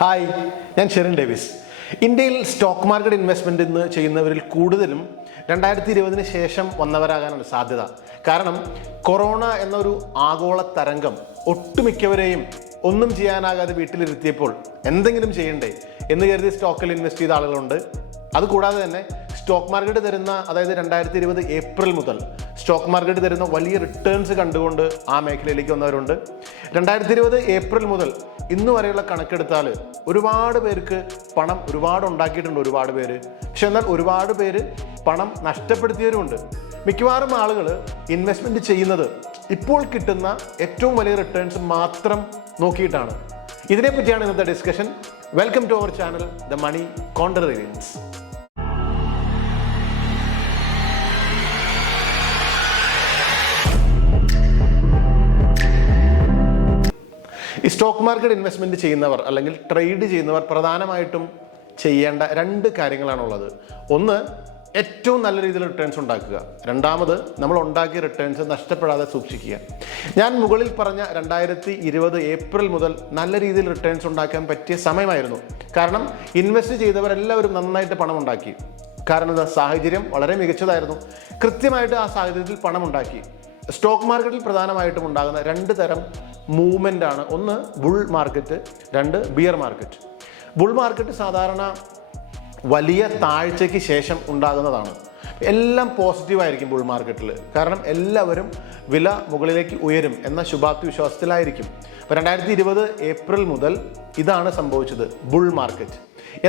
Hi, ഞാൻ Sherin Davis. ഇന്ത്യയിൽ stock market investment ഇന്ന് ചെയ്യുന്നവരിൽ കൂടുതലും 2020 ശേഷം വന്നവരാകാനാണ് സാധ്യത. കാരണം കൊറോണ എന്നൊരു ആഗോള തരംഗം ഒട്ടുമിക്കവരെയും ഒന്നും ചെയ്യാനാകാതെ വീട്ടിലിരുത്തിയപ്പോൾ എന്തെങ്കിലും ചെയ്യണ്ടേ എന്ന് കരുതി സ്റ്റോക്കിൽ ഇൻവെസ്റ്റ് ചെയ്ത ആളുകളുണ്ട്. അതുകൂടാതെ തന്നെ സ്റ്റോക്ക് മാർക്കറ്റ് തരുന്ന, അതായത് 2020 ഏപ്രിൽ മുതൽ സ്റ്റോക്ക് മാർക്കറ്റ് തരുന്ന വലിയ റിട്ടേൺസ് കണ്ടുകൊണ്ട് ആ മേഖലയിലേക്ക് വന്നവരുണ്ട്. 2020 ഏപ്രിൽ മുതൽ ഇന്ന് വരെയുള്ള കണക്കെടുത്താൽ ഒരുപാട് പേർക്ക് പണം ഒരുപാട് ഉണ്ടാക്കിയിട്ടുണ്ട് ഒരുപാട് പേര്. പക്ഷെ എന്നാൽ ഒരുപാട് പേര് പണം നഷ്ടപ്പെടുത്തിയവരുമുണ്ട്. മിക്കവാറും ആളുകൾ ഇൻവെസ്റ്റ്മെൻറ്റ് ചെയ്യുന്നത് ഇപ്പോൾ കിട്ടുന്ന ഏറ്റവും വലിയ റിട്ടേൺസ് മാത്രം നോക്കിയിട്ടാണ്. ഇതിനെപ്പറ്റിയാണ് ഇന്നത്തെ discussion. Welcome to our channel the money contrarians. ഈ സ്റ്റോക്ക് മാർക്കറ്റ് ഇൻവെസ്റ്റ്മെൻറ്റ് ചെയ്യുന്നവർ അല്ലെങ്കിൽ ട്രേഡ് ചെയ്യുന്നവർ പ്രധാനമായിട്ടും ചെയ്യേണ്ട രണ്ട് കാര്യങ്ങളാണുള്ളത്. ഒന്ന്, ഏറ്റവും നല്ല രീതിയിൽ റിട്ടേൺസ് ഉണ്ടാക്കുക. രണ്ടാമത്, നമ്മൾ ഉണ്ടാക്കിയ റിട്ടേൺസ് നഷ്ടപ്പെടാതെ സൂക്ഷിക്കുക. ഞാൻ മുകളിൽ പറഞ്ഞ 2020 ഏപ്രിൽ മുതൽ നല്ല രീതിയിൽ റിട്ടേൺസ് ഉണ്ടാക്കാൻ പറ്റിയ സമയമായിരുന്നു. കാരണം ഇൻവെസ്റ്റ് ചെയ്തവരെല്ലാവരും നന്നായിട്ട് പണം ഉണ്ടാക്കി. കാരണം സാഹചര്യം വളരെ മികച്ചതായിരുന്നു. കൃത്യമായിട്ട് ആ സാഹചര്യത്തിൽ പണം ഉണ്ടാക്കി. സ്റ്റോക്ക് മാർക്കറ്റിൽ പ്രധാനമായിട്ടും ഉണ്ടാകുന്ന രണ്ട് തരം മൂവ്മെൻ്റ് ആണ്. ഒന്ന് ബുൾ മാർക്കറ്റ്, രണ്ട് ബിയർ മാർക്കറ്റ്. ബുൾ മാർക്കറ്റ് സാധാരണ വലിയ താഴ്ചയ്ക്ക് ശേഷം ഉണ്ടാകുന്നതാണ്. എല്ലാം പോസിറ്റീവായിരിക്കും ബുൾ മാർക്കറ്റിൽ. കാരണം എല്ലാവരും വില മുകളിലേക്ക് ഉയരും എന്ന ശുഭാപ്തി വിശ്വാസത്തിലായിരിക്കും. അപ്പോൾ 2020 ഏപ്രിൽ മുതൽ ഇതാണ് സംഭവിച്ചത്, ബുൾ മാർക്കറ്റ്.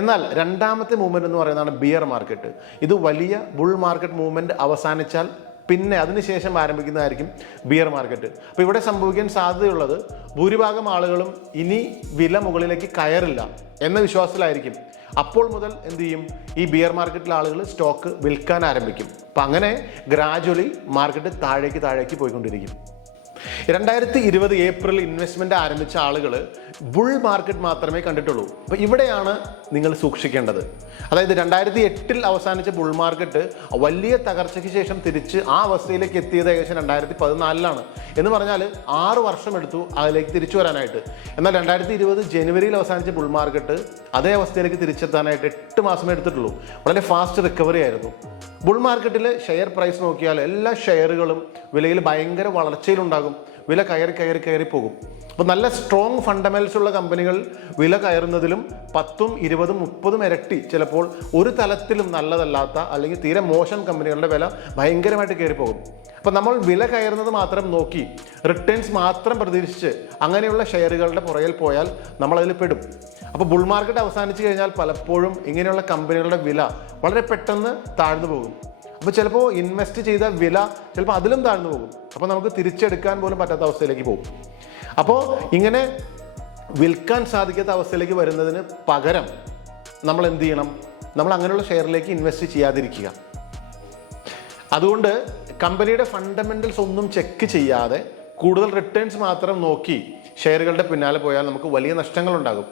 എന്നാൽ രണ്ടാമത്തെ മൂവ്മെൻറ്റ് എന്ന് പറയുന്നതാണ് ബിയർ മാർക്കറ്റ്. ഇത് വലിയ ബുൾ മാർക്കറ്റ് മൂവ്മെൻറ്റ് അവസാനിച്ചാൽ പിന്നെ അതിനുശേഷം ആരംഭിക്കുന്നതായിരിക്കും ബിയർ മാർക്കറ്റ്. അപ്പോൾ ഇവിടെ സംഭവിക്കാൻ സാധ്യതയുള്ളത് ഭൂരിഭാഗം ആളുകളും ഇനി വില മുകളിലേക്ക് കയറില്ല എന്ന വിശ്വാസത്തിലായിരിക്കും. അപ്പോൾ മുതൽ എന്ത് ചെയ്യും? ഈ ബിയർ മാർക്കറ്റിലെ ആളുകൾ സ്റ്റോക്ക് വിൽക്കാൻ ആരംഭിക്കും. അപ്പം അങ്ങനെ ഗ്രാജുവലി മാർക്കറ്റ് താഴേക്ക് പോയിക്കൊണ്ടിരിക്കും. 2020 ഏപ്രിൽ ഇൻവെസ്റ്റ്മെൻറ്റ് ആരംഭിച്ച ആളുകൾ ബുൾ മാർക്കറ്റ് മാത്രമേ കണ്ടിട്ടുള്ളൂ. അപ്പോൾ ഇവിടെയാണ് നിങ്ങൾ സൂക്ഷിക്കേണ്ടത്. അതായത് 2008 അവസാനിച്ച ബുൾ മാർക്കറ്റ് വലിയ തകർച്ചയ്ക്ക് ശേഷം തിരിച്ച് ആ അവസ്ഥയിലേക്ക് എത്തിയത് ഏകദേശം 2014 എന്ന് പറഞ്ഞാൽ 6 വർഷം എടുത്തു അതിലേക്ക് തിരിച്ചു വരാനായിട്ട്. എന്നാൽ 2020 ജനുവരിയിൽ അവസാനിച്ച ബുൾ മാർക്കറ്റ് അതേ അവസ്ഥയിലേക്ക് തിരിച്ചെത്താനായിട്ട് 8 മാസമേ എടുത്തിട്ടുള്ളൂ. വളരെ ഫാസ്റ്റ് റിക്കവറി ആയിരുന്നു. ബുൾ മാർക്കറ്റിൽ ഷെയർ പ്രൈസ് നോക്കിയാൽ എല്ലാ ഷെയറുകളും വിലയിൽ ഭയങ്കര വളർച്ചയിലുണ്ടാകും. വില കയറി പോകും. അപ്പോൾ നല്ല സ്ട്രോങ് ഫണ്ടമെന്റൽസ് ഉള്ള കമ്പനികൾ വില കയറുന്നതിലും 10, 20, 30 ഇരട്ടി, ചിലപ്പോൾ ഒരു തലത്തിലും നല്ലതല്ലാത്ത അല്ലെങ്കിൽ തീരെ മോശം കമ്പനികളുടെ വില ഭയങ്കരമായിട്ട് കയറിപ്പോകും. അപ്പോൾ നമ്മൾ വില കയറുന്നത് മാത്രം നോക്കി റിട്ടേൺസ് മാത്രം പ്രതീക്ഷിച്ച് അങ്ങനെയുള്ള ഷെയറുകളുടെ പുറകിൽ പോയാൽ നമ്മളതിൽ പെടും. അപ്പോൾ ബുൾ മാർക്കറ്റ് അവസാനിച്ച് കഴിഞ്ഞാൽ പലപ്പോഴും ഇങ്ങനെയുള്ള കമ്പനികളുടെ വില വളരെ പെട്ടെന്ന് താഴ്ന്നു പോകും. അപ്പോൾ ചിലപ്പോൾ ഇൻവെസ്റ്റ് ചെയ്ത വില ചിലപ്പോൾ അതിലും താഴ്ന്നു പോകും. അപ്പോൾ നമുക്ക് തിരിച്ചെടുക്കാൻ പോലും പറ്റാത്ത അവസ്ഥയിലേക്ക് പോകും. അപ്പോൾ ഇങ്ങനെ വിൽക്കാൻ സാധിക്കാത്ത അവസ്ഥയിലേക്ക് വരുന്നതിന് പകരം നമ്മൾ എന്ത് ചെയ്യണം? നമ്മൾ അങ്ങനെയുള്ള ഷെയറിലേക്ക് ഇൻവെസ്റ്റ് ചെയ്യാതിരിക്കുക. അതുകൊണ്ട് കമ്പനിയുടെ ഫണ്ടമെന്റൽസ് ഒന്നും ചെക്ക് ചെയ്യാതെ കൂടുതൽ റിട്ടേൺസ് മാത്രം നോക്കി ഷെയറുകളുടെ പിന്നാലെ പോയാൽ നമുക്ക് വലിയ നഷ്ടങ്ങളുണ്ടാകും.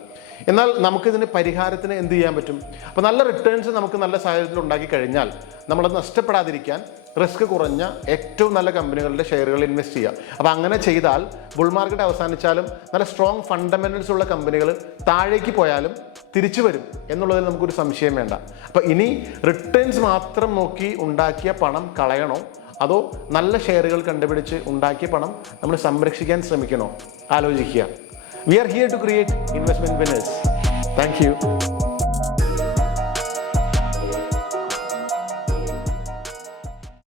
എന്നാൽ നമുക്കിതിന് പരിഹാരത്തിന് എന്ത് ചെയ്യാൻ പറ്റും? അപ്പോൾ നല്ല റിട്ടേൺസ് നമുക്ക് നല്ല സാഹചര്യത്തിൽ ഉണ്ടാക്കി കഴിഞ്ഞാൽ നമ്മളത് നഷ്ടപ്പെടാതിരിക്കാൻ റിസ്ക് കുറഞ്ഞ ഏറ്റവും നല്ല കമ്പനികളുടെ ഷെയറുകളിൽ ഇൻവെസ്റ്റ് ചെയ്യുക. അപ്പോൾ അങ്ങനെ ചെയ്താൽ ബുൾ മാർക്കറ്റ് അവസാനിച്ചാലും നല്ല സ്ട്രോങ് ഫണ്ടമെന്റൽസ് ഉള്ള കമ്പനികൾ താഴേക്ക് പോയാലും തിരിച്ചു വരും എന്നുള്ളതിൽ നമുക്കൊരു സംശയം വേണ്ട. അപ്പോൾ ഇനി റിട്ടേൺസ് മാത്രം നോക്കി ഉണ്ടാക്കിയ പണം കളയണോ, അതോ നല്ല ഷെയറുകൾ കണ്ടുപിടിച്ച് ഉണ്ടാക്കിയ പണം നമ്മൾ സംരക്ഷിക്കാൻ ശ്രമിക്കണോ? ആലോചിക്കുക. We are here to create investment winners. Thank you.